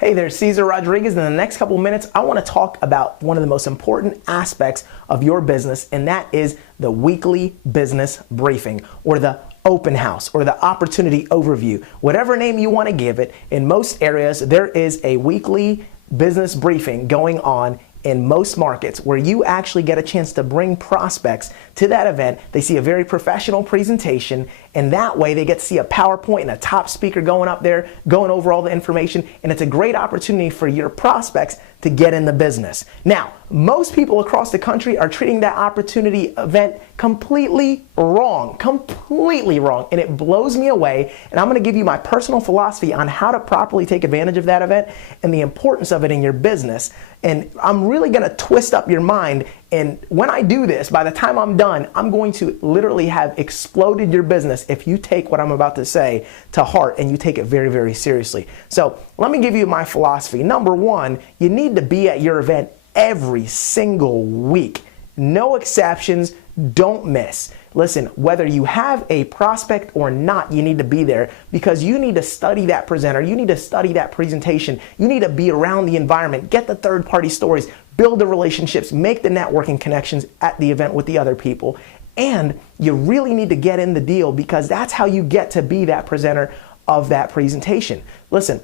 Hey there, Cesar Rodriguez. In the next couple of minutes, I want to talk about one of the most important aspects of your business, and that is the weekly business briefing, or the open house, or the opportunity overview. Whatever name you want to give it, in most areas, there is a weekly business briefing going on in most markets where you actually get a chance to bring prospects to that event. They see a very professional presentation, and that way they get to see a PowerPoint and a top speaker going up there, going over all the information, and it's a great opportunity for your prospects to get in the business. Now, most people across the country are treating that opportunity event completely wrong, and it blows me away, and I'm going to give you my personal philosophy on how to properly take advantage of that event and the importance of it in your business. And I'm really going to twist up your mind, and when I do this, by the time I'm done, I'm going to literally have exploded your business if you take what I'm about to say to heart and you take it very, very seriously. So let me give you my philosophy. Number one, you need to be at your event every single week. No exceptions, don't miss. Listen, whether you have a prospect or not, you need to be there because you need to study that presenter. You need to study that presentation. You need to be around the environment, get the third-party stories, build the relationships, make the networking connections at the event with the other people. And you really need to get in the deal because that's how you get to be that presenter of that presentation. Listen,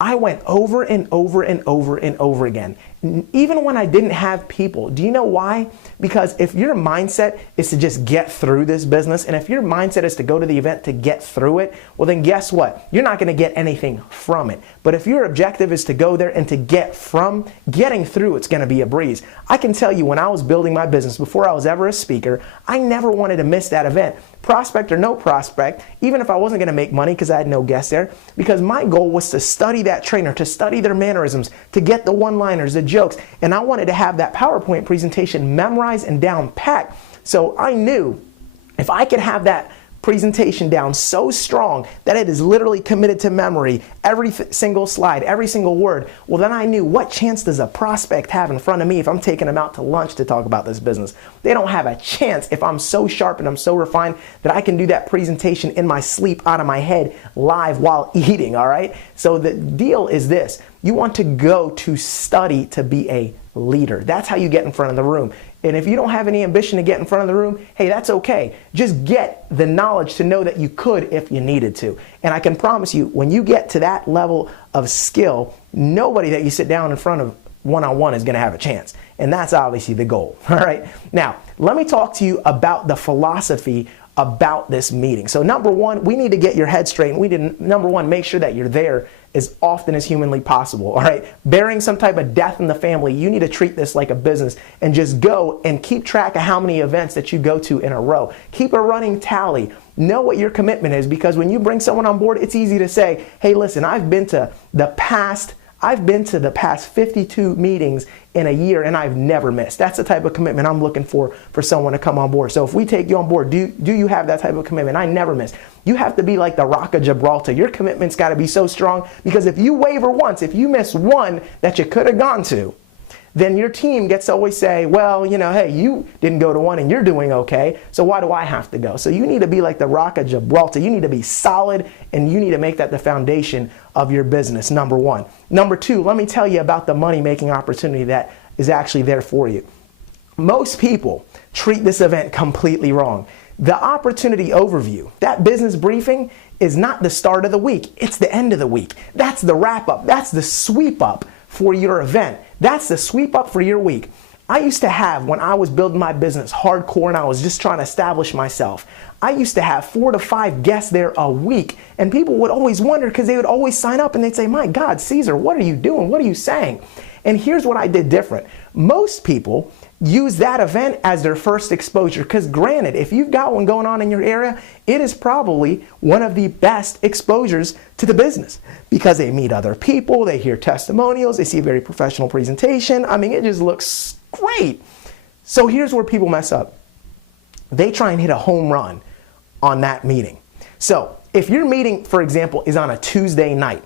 I went over and over and over and over again, even when I didn't have people. Do you know why? Because if your mindset is to just get through this business, and if your mindset is to go to the event to get through it, well then guess what? You're not going to get anything from it. But if your objective is to go there and to get from getting through, it's going to be a breeze. I can tell you when I was building my business, before I was ever a speaker, I never wanted to miss that event. Prospect or no prospect, even if I wasn't going to make money because I had no guests there, because my goal was to study that trainer, to study their mannerisms, to get the one-liners, the jokes, and I wanted to have that PowerPoint presentation memorized and down pat. So I knew if I could have that presentation down so strong that it is literally committed to memory, every single slide, every single word, well then I knew what chance does a prospect have in front of me if I'm taking them out to lunch to talk about this business. They don't have a chance if I'm so sharp and I'm so refined that I can do that presentation in my sleep out of my head live while eating, all right? So the deal is this. You want to go to study to be a leader. That's how you get in front of the room. And if you don't have any ambition to get in front of the room, hey, that's okay. Just get the knowledge to know that you could if you needed to. And I can promise you, when you get to that level of skill, nobody that you sit down in front of one-on-one is going to have a chance. And that's obviously the goal. All right. Now, let me talk to you about the philosophy about this meeting. So number one, we need to get your head straight. And we didn't, number one, make sure that you're there as often as humanly possible. All right. Bearing some type of death in the family, you need to treat this like a business and just go and keep track of how many events that you go to in a row. Keep a running tally. Know what your commitment is, because when you bring someone on board, it's easy to say, hey, listen, I've been to the past 52 meetings in a year and I've never missed. That's the type of commitment I'm looking for someone to come on board. So if we take you on board, do you have that type of commitment? I never miss. You have to be like the Rock of Gibraltar. Your commitment's got to be so strong, because if you waver once, if you miss one that you could have gone to, then your team gets to always say, well, you know, hey, you didn't go to one and you're doing okay, so why do I have to go? So you need to be like the Rock of Gibraltar. You need to be solid, and you need to make that the foundation of your business, number one. Number two, let me tell you about the money-making opportunity that is actually there for you. Most people treat this event completely wrong. The opportunity overview, that business briefing, is not the start of the week. It's the end of the week. That's the wrap-up. That's the sweep-up for your event. That's the sweep up for your week. I used to have, when I was building my business hardcore and I was just trying to establish myself, I used to have 4 to 5 guests there a week, and people would always wonder, because they would always sign up and they'd say, my God, Cesar, what are you doing? What are you saying? And here's what I did different. Most people use that event as their first exposure, because granted, if you've got one going on in your area, it is probably one of the best exposures to the business, because they meet other people, they hear testimonials, they see a very professional presentation. I mean, it just looks great. So here's where people mess up. They try and hit a home run on that meeting. So if your meeting, for example, is on a Tuesday night,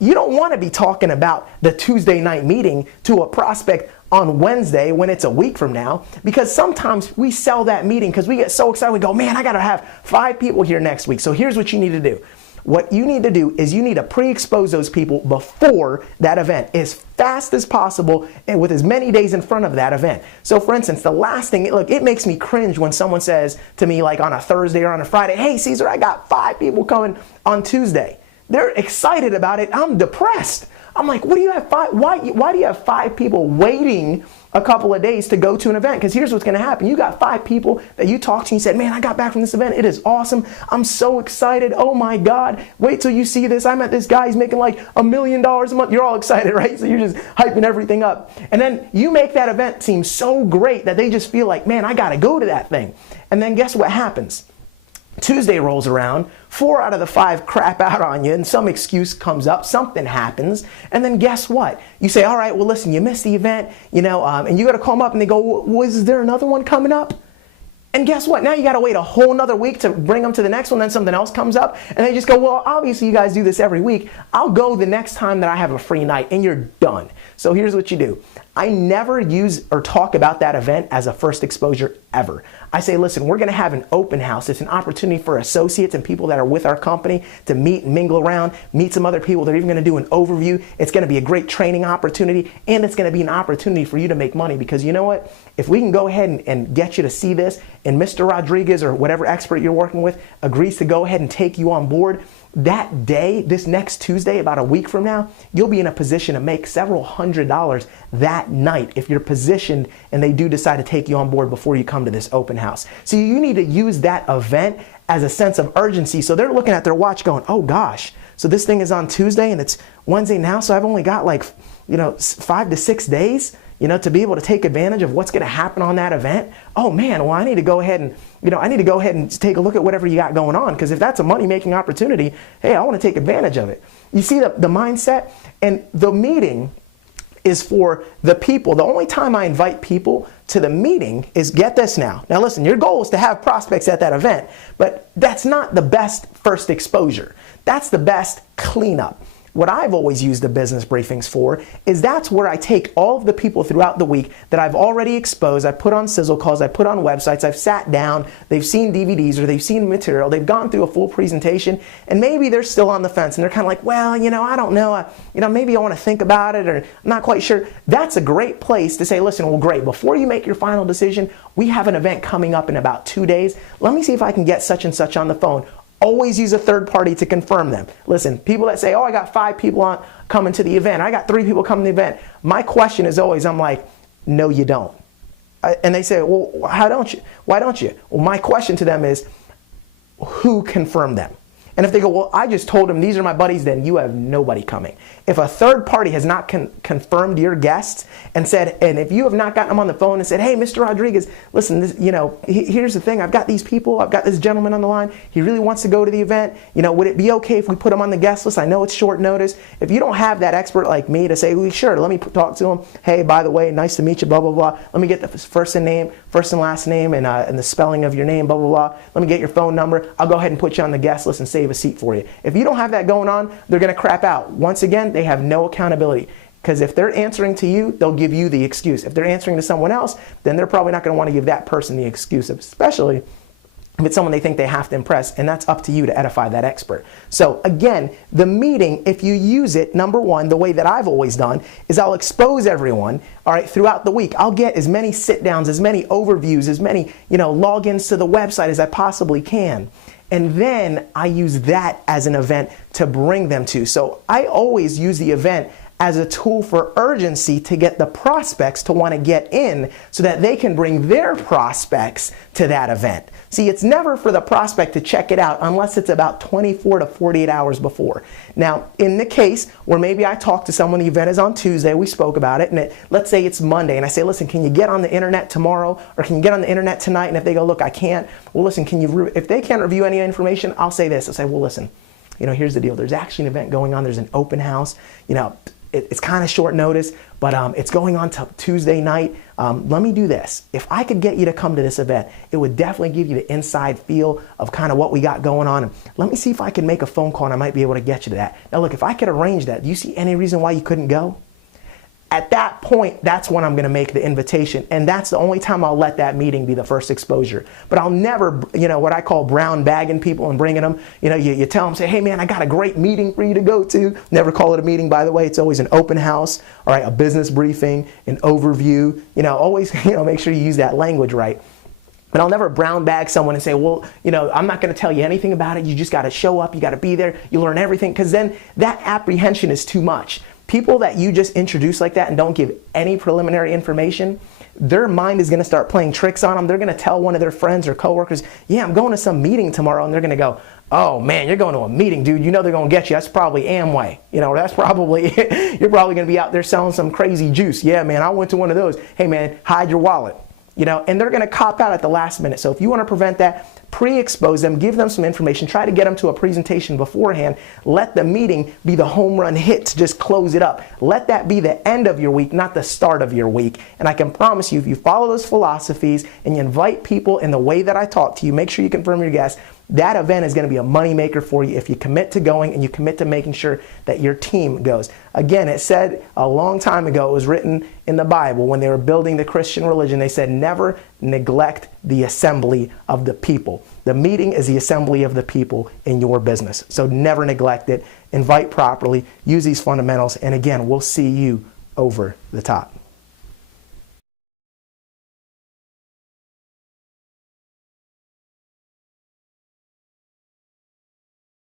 you don't want to be talking about the Tuesday night meeting to a prospect on Wednesday when it's a week from now, because sometimes we sell that meeting because we get so excited. We go, man, I got to have 5 people here next week. So here's what you need to do. What you need to do is you need to pre-expose those people before that event as fast as possible and with as many days in front of that event. So for instance, the last thing, look, it makes me cringe when someone says to me like on a Thursday or on a Friday, hey Caesar, I got 5 people coming on Tuesday. They're excited about it. I'm depressed. I'm like, what do you have why do you have 5 people waiting a couple of days to go to an event? Because here's what's going to happen. You got 5 people that you talked to and you said, man, I got back from this event. It is awesome. I'm so excited. Oh my God. Wait till you see this. I met this guy. He's making like $1 million a month. You're all excited, right? So you're just hyping everything up. And then you make that event seem so great that they just feel like, man, I got to go to that thing. And then guess what happens? Tuesday rolls around, 4 out of the 5 crap out on you and some excuse comes up, something happens, and then guess what? You say, all right, well listen, you missed the event, and you got to call them up and they go, was there another one coming up? And guess what? Now you got to wait a whole nother week to bring them to the next one, then something else comes up, and they just go, well, obviously you guys do this every week. I'll go the next time that I have a free night, and you're done. So here's what you do. I never use or talk about that event as a first exposure ever. I say, listen, we're going to have an open house. It's an opportunity for associates and people that are with our company to meet and mingle around, meet some other people. They're even going to do an overview. It's going to be a great training opportunity, and it's going to be an opportunity for you to make money, because you know what? If we can go ahead and get you to see this, and Mr. Rodriguez or whatever expert you're working with agrees to go ahead and take you on board, that day, this next Tuesday, about a week from now, you'll be in a position to make several $100s that night if you're positioned and they do decide to take you on board before you come to this open house. So you need to use that event as a sense of urgency. So they're looking at their watch going, oh gosh, so this thing is on Tuesday and it's Wednesday now, so I've only got like, 5 to 6 days, to be able to take advantage of what's going to happen on that event. Oh man, well I need to go ahead and, take a look at whatever you got going on, because if that's a money-making opportunity, hey, I want to take advantage of it. You see the mindset? And the meeting is for the people. The only time I invite people to the meeting is, get this now. Now listen, your goal is to have prospects at that event, but that's not the best first exposure. That's the best cleanup. What I've always used the business briefings for is that's where I take all of the people throughout the week that I've already exposed. I put on sizzle calls, I put on websites, I've sat down, they've seen DVDs or they've seen material, they've gone through a full presentation, and maybe they're still on the fence and they're kind of like, well, I don't know, maybe I want to think about it, or I'm not quite sure. That's a great place to say, listen, well, great, before you make your final decision, we have an event coming up in about 2 days. Let me see if I can get such and such on the phone. Always use a third party to confirm them. Listen, people that say, oh, I got 5 people coming to the event, I got 3 people coming to the event. My question is always, I'm like, no, you don't. And they say, well, why don't you? Well, my question to them is, who confirmed them? And if they go, well, I just told them these are my buddies, then you have nobody coming. If a third party has not confirmed your guests and said, and if you have not gotten them on the phone and said, hey, Mr. Rodriguez, listen, here's the thing. I've got these people. I've got this gentleman on the line. He really wants to go to the event. Would it be okay if we put him on the guest list? I know it's short notice. If you don't have that expert like me to say, well, sure, let me talk to him. Hey, by the way, nice to meet you, blah, blah, blah. Let me get the first and last name and the spelling of your name, blah, blah, blah. Let me get your phone number. I'll go ahead and put you on the guest list and save a seat for you. If you don't have that going on, they're going to crap out. Once again, they have no accountability, because if they're answering to you, they'll give you the excuse. If they're answering to someone else, then they're probably not going to want to give that person the excuse, especially if it's someone they think they have to impress, and that's up to you to edify that expert. So again, the meeting, if you use it, number one, the way that I've always done is I'll expose everyone, all right, throughout the week. I'll get as many sit downs, as many overviews, as many, logins to the website as I possibly can. And then I use that as an event to bring them to. So I always use the event as a tool for urgency to get the prospects to want to get in so that they can bring their prospects to that event. See, it's never for the prospect to check it out unless it's about 24 to 48 hours before. Now, in the case where maybe I talk to someone, the event is on Tuesday, we spoke about it, and let's say it's Monday, and I say, listen, can you get on the internet tomorrow, or can you get on the internet tonight? And if they go, look, I can't, well, listen, if they can't review any information, I'll say this. I'll say, well, listen, here's the deal. There's actually an event going on. There's an open house. It's kind of short notice, but it's going on Tuesday night. Let me do this. If I could get you to come to this event, it would definitely give you the inside feel of kind of what we got going on. And let me see if I can make a phone call and I might be able to get you to that. Now look, if I could arrange that, do you see any reason why you couldn't go? At that point, that's when I'm going to make the invitation. And that's the only time I'll let that meeting be the first exposure. But I'll never, what I call brown bagging people and bringing them, you tell them, say, hey man, I got a great meeting for you to go to. Never call it a meeting, by the way. It's always an open house, all right, a business briefing, an overview, always, make sure you use that language right. But I'll never brown bag someone and say, well, I'm not going to tell you anything about it. You just got to show up. You got to be there. You learn everything. Because then that apprehension is too much. People that you just introduce like that and don't give any preliminary information, their mind is going to start playing tricks on them. They're going to tell one of their friends or coworkers, yeah, I'm going to some meeting tomorrow. And they're going to go, oh man, you're going to a meeting, dude. They're going to get you. That's probably Amway. That's probably, you're probably going to be out there selling some crazy juice. Yeah, man, I went to one of those. Hey man, hide your wallet. And they're going to cop out at the last minute. So if you want to prevent that, pre-expose them, give them some information, try to get them to a presentation beforehand. Let the meeting be the home run hit to just close it up. Let that be the end of your week, not the start of your week. And I can promise you, if you follow those philosophies and you invite people in the way that I talk to you, make sure you confirm your guests, that event is going to be a moneymaker for you if you commit to going and you commit to making sure that your team goes. Again, it said a long time ago, it was written in the Bible when they were building the Christian religion, they said, never neglect the assembly of the people. The meeting is the assembly of the people in your business. So never neglect it. Invite properly. Use these fundamentals. And again, we'll see you over the top.